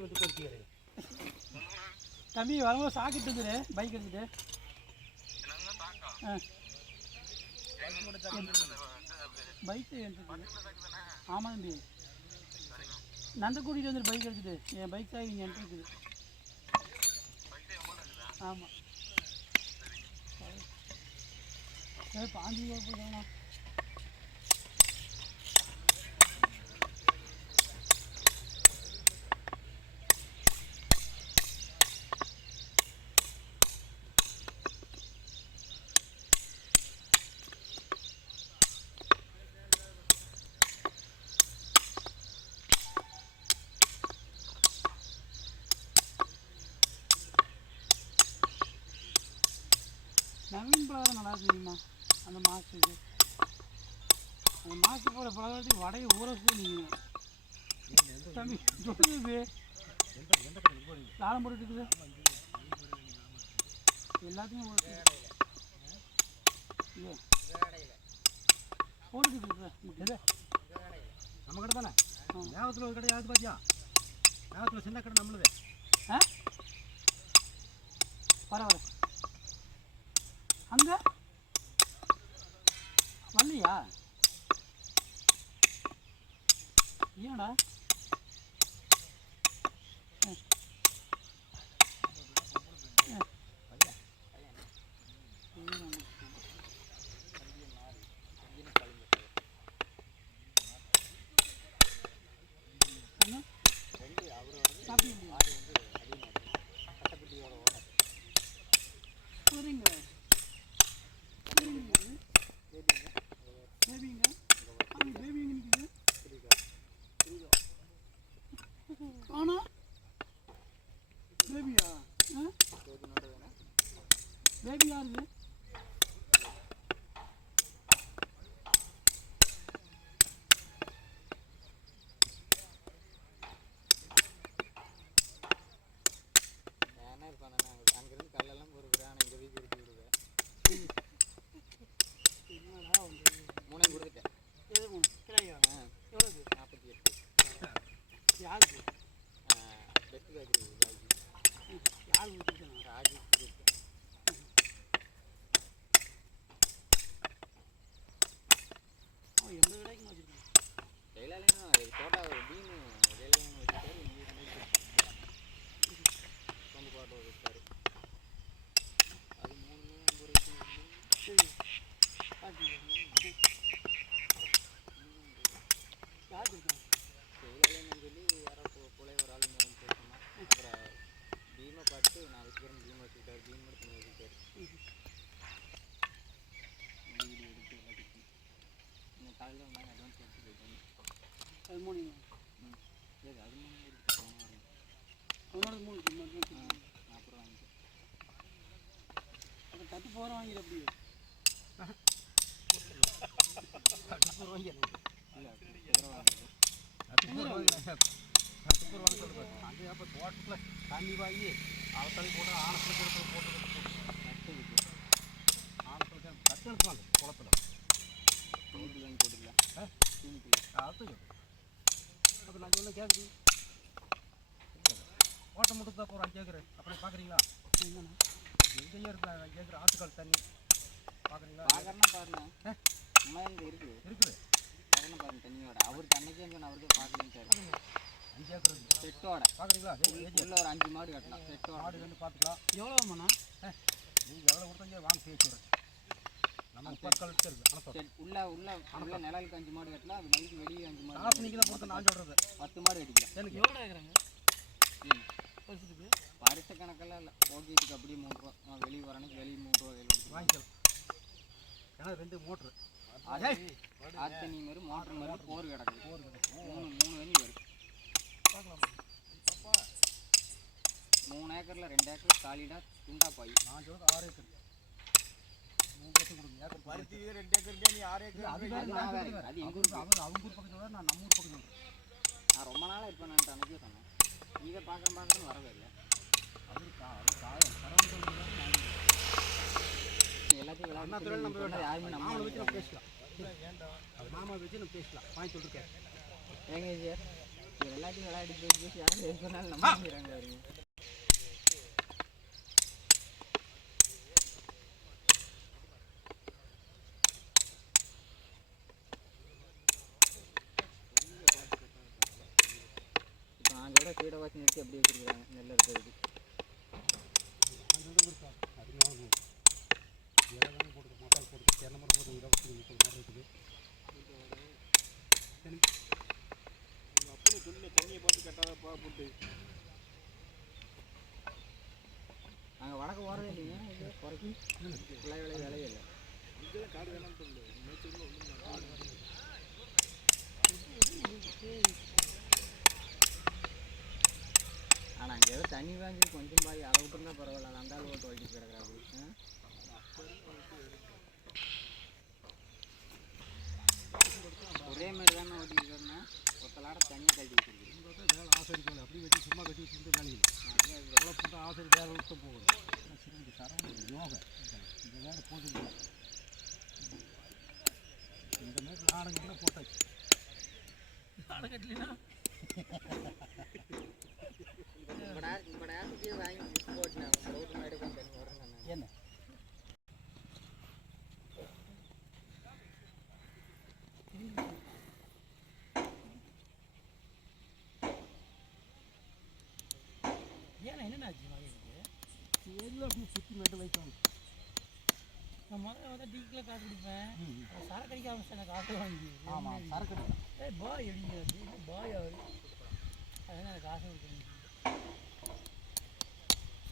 வெளியில் வந்து கொடுத்துக்கிறேன் தம்பி வரும்போது சாக்கிட்டு இருந்துரு பைக் எடுத்துட்டு. ஆ. பைக்கு ஆமாம் தம்பி. நந்த கூட்டிகிட்டு வந்துரு பைக் எடுத்துட்டு. என் பைக் தான் இங்கே இருக்குது. ஆமாம் சரி பாஞ்சு ரூபா போதும் இருக்கு தெரியுமா? அந்த மாசுக்கு அந்த மாசு போகிற பலகாரத்துக்கு வடையை ஊற நீங்கள் தம்பி சொல்லுது போட்டுட்டு இருக்குது. எல்லாத்தையும் எது நம்ம கடை தானே. ஞாபகத்தில் ஒரு கடை யாவது பார்த்தியா ஞாபகத்தில் சின்ன கடை நம்மளுது. ஆ? வர வர அங்க? வரலையா ஏன்டா ஆ. ஆ. என்ன? சாப்பிட்டீங்களா? சரிங்க சரிங்க பேபிங்க ஆ பேபி எங்க நிக்குது ஆனா பேபியா ஆ பேபி யாருது ஏன்னா இருப்பானே நாங்கள் அங்கேருந்து கல்லெல்லாம் பொறுக்கிறேன் ஆனால் இங்கே வீட்டு எடுத்து விடுவேன் என்னடா வந்து மூணையும் கொடுத்துட்டேன் எது மூணு கிளையா ஆ எவ்வளோது நாற்பத்தி எட்டு யாருக்கு பெட்டு பேக்கரி ராஜி ராஜி கொடுத்தேன் அவன் எண்பது விலைக்கு வச்சுருக்கேன் ஜெயலலிதா தோட்டா பீனு ஜெயலலிதா வச்சுட்டாரு இங்கே வந்து பாட்டு வச்சுட்டாரு அது மூணுமே ஐம்பது ரூபாய்க்கு வந்து சரி பார்த்துக்கோ யாருக்கு இருக்கான் ஜெயலலிதான்னு சொல்லி யாரோ பு- புள்ளைய ஒரு ஆளுங்க வந்து பேசணும் அப்புறம் பீமை பார்த்து நான் வச்சுக்கிறேன் பீமை வச்சுக்கிட்டாரு பீம் எடுத்து வச்சுக்கிட்டாரு வீடியோ எடுத்து எல்லாத்துக்கும் இன்னும் காலையில் வந்தாங்க அட்வான்ஸ் எடுத்து போயிட்டாங்க அது மூணு ம் சரி அது மூணு எடுத்து போன வரேன் அவனோட மூணு சும்மா நாற்பது ரூபா வாங்கிட்டு அப்போ தட்டு போகிற வாங்கிடு அப்படியே இல்லை முப்பது ரூபா வாங்கிட்டு அங்கே அப்போ தோட்டத்தில் தண்ணி வாங்கி அவத்தலை போட்டு ஆனத்தில் கொடுத்து போட்டு நட்டுக்கு ஆனத்தில் தட்டு எடுப்பாங்க குளத்தில். தீனிக்கு வாங்கி போட்டுக்கலாம். ஆ? தீனிக்கு அது அப்போ நான் சொல்ல கேட்குது ஓட்ட மட்டும் தான் ஒரு அஞ்சு ஏக்கர். அப்படி பார்க்குறீங்களா எங்கேயும் இருக்கு அஞ்சு ஏக்கர் ஆத்துக்கால் தண்ணி. பார்க்குறீங்களா பாருங்க சும்மா இங்கே இருக்குது இருக்குது பார்க்கணும் பாருங்க தண்ணியோட அவர் தண்ணிக்கே இங்கே அவருக்கு பார்க்கணும் சார் அஞ்சு ஏக்கர் இருக்குது செட்டோட பார்க்குறீங்களா உள்ள ஒரு அஞ்சு மாடு கட்டலாம் செட்டோட மாடு. வந்து பார்த்துக்கலாம் எவ்வளோமாண்ணா நீங்கள் எவ்வளோ கொடுத்தீங்க வாங்க பேசிடுறேன் நம்ம பற்கள் இருக்குது உள்ள உள்ள உள்ள நிழலுக்கு அஞ்சு மாடு கட்டலாம் அது நைட்டு வெளியே அஞ்சு மாடு. காசு நீங்கள் தான் கொடுத்து நான் சொல்கிறது பத்து மாடு கட்டிக்கலாம். எனக்கு எவ்வளோ. வருஷத்துக்கு? வருஷ கணக்கெல்லாம் இல்லை. ஓகேட்டுக்கு அப்படியே மூணு ரூபா. நான் வெளியே வரணுக்கு வெளியே மூணு ரூபா கொடுத்து வாங்கிக்கலாம். ஏன்னா ரெண்டு மோட்ரு. அது ஆத்தனி மாதிரி மோட்டர் மாதிரி போர் கிடக்கு. மூணு மூணு வண்டி வரும் ஏக்கரில் ரெண்டு ஏக்கர் சாலிடாக துண்டா பாய் நான் சொல்கிறது ஆறு ஏக்கர். மூணு லட்சம் கொடுங்க. ஏக்கர் பருத்தி ரெண்டு ஏக்கர் நீ ஆறு ஏக்கர் அது வேறு நான் அது எங்க அவர் அவர் அவங்க ஊர் பக்கத்தில் விட நான் நம்ம ஊர் நான் ரொம்ப நாளாக இருப்பேன் நான் அன்றைக்கே சொன்னேன். இதை பார்க்குறேன் பார்க்குறேன்னு வரவே இல்லை. அது கா அது காயம் எல்லாத்தையும் விளையாட்டு நம்ம யாருமே நம்ம மாமலை வச்சு நம்ம பேசலாம். அது மாமா வச்சு நம்ம பேசலாம். வாங்கி சொல்லிருக்கேன் ஏங்க இது? எல்லாத்தையும் விளையாடி பேசி பேசி யாரும் எது சொன்னாலும் நம்ம கூட நிறுத்தி அப்படியே வச்சுருக்காங்க நெல் இருக்கிறதுக்கு அந்த இது இருக்கா அதிகமாக இதெல்லாம் போட்டு மசாலா போட்டு தென்னை மரம் போட்டு இருபத்தி முப்பது மரம் இருக்குது நாங்கள் வடக்கு போகிறதே இல்லைங்க இது குறைக்கி விளை விளை விளையே இல்லை ஆனால் அங்கே ஏதோ தண்ணி வாங்கி கொஞ்சம் பாதி அதை விட்டுருந்தா பரவாயில்ல அந்த ஆள் ஓட்டு கிடக்குறாரு. ஒரே மாதிரி தானே ஓட்டிருக்கோன்னா ஒத்தலாட தண்ணி கட்டி வச்சிருக்கு ஆசரிக்கல அப்படி வச்சு சும்மா கட்டி வச்சுட்டு வேலையில் எவ்வளோ போட்டு ஆசரி வேலை விட்டு சரி சரவண யோகா இந்த வேலை போட்டுருக்கல இந்த மாதிரி நாடகத்தில் போட்டாச்சு அடக்கட்டலாம் நேரத்துக்கு என்ன ஏன்னா என்னென்னாச்சு மகனுக்கு எல்லாம் சுற்றி மேட்டு வைக்கணும் நான் முதல்ல வந்து டீக்கில் காசு குடிப்பேன் சரக்கு அடிக்க ஆரம்பிச்சேன் காசு வாங்கி ஆமாம் சரக்கு எடுக்கலாம். பாய் அப்படிங்கிறது பாய் அவர். அதனால எனக்கு காசு கொடுக்கணும் சாப்பிடு இருந்தால் ஐம்பது ரூபா அறுபது ரூபா கொடுத்தேன் ம் ம். சரக்கு அடிக்க ஆரம்பிச்சேன் சரக்கு சரக்கு முதல்ல அடிங்க எஸ்எஸ்சி அடிக்கிறான்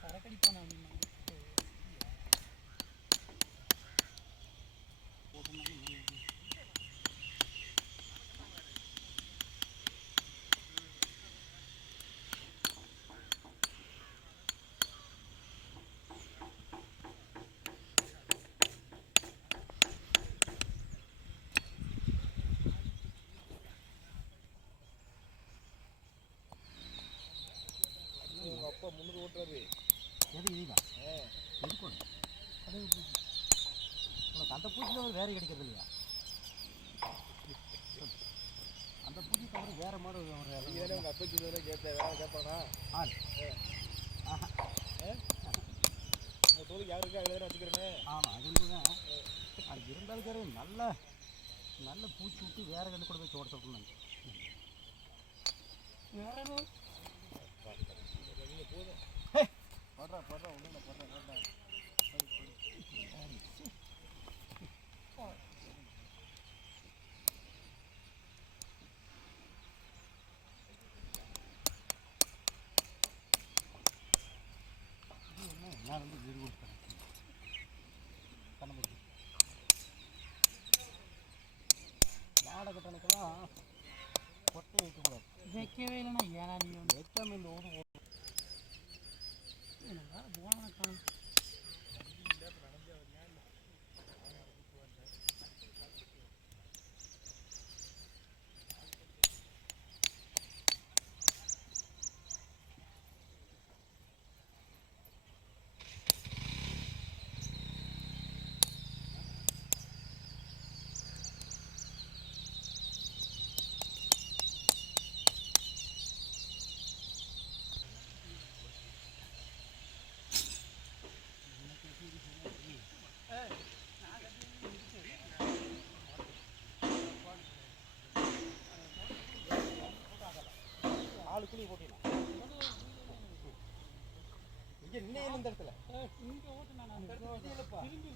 சரக்கு அடிப்பான அப்படின்னா அந்த பூச்சியில் வேற கிடைக்கிறது இல்லையா? அந்த பூச்சி தவிர வேற மாடு ஒரு உங்கள் அப்பச்சி வேற கேட்ட வேற கேட்பானா? ஆள். உங்கள் தோலுக்கு யாருக்கு அதில் வச்சுக்கிறேன் ஆமாம் அது உண்டுதான் அது இருந்தாலும் சரி நல்ல நல்ல பூச்சி விட்டு வேற கண்டு கூட போய் சோட சொல்லணும் வேற என்ன? படுறா படுறா ஒன்றும் படுறா படுறா நான் வந்து வீடு கொடுத்தேன் கண்ணபுரம் மாடை கட்டணுக்கெல்லாம் கொட்டை வைக்கக்கூடாது வைக்கவே இல்லைன்னா ஏன்னா நீ வந்து வைக்காம இந்த ஊர் அந்த நின்று இந்த இடத்துல இங்கே ஓட்டு நான் திரும்பி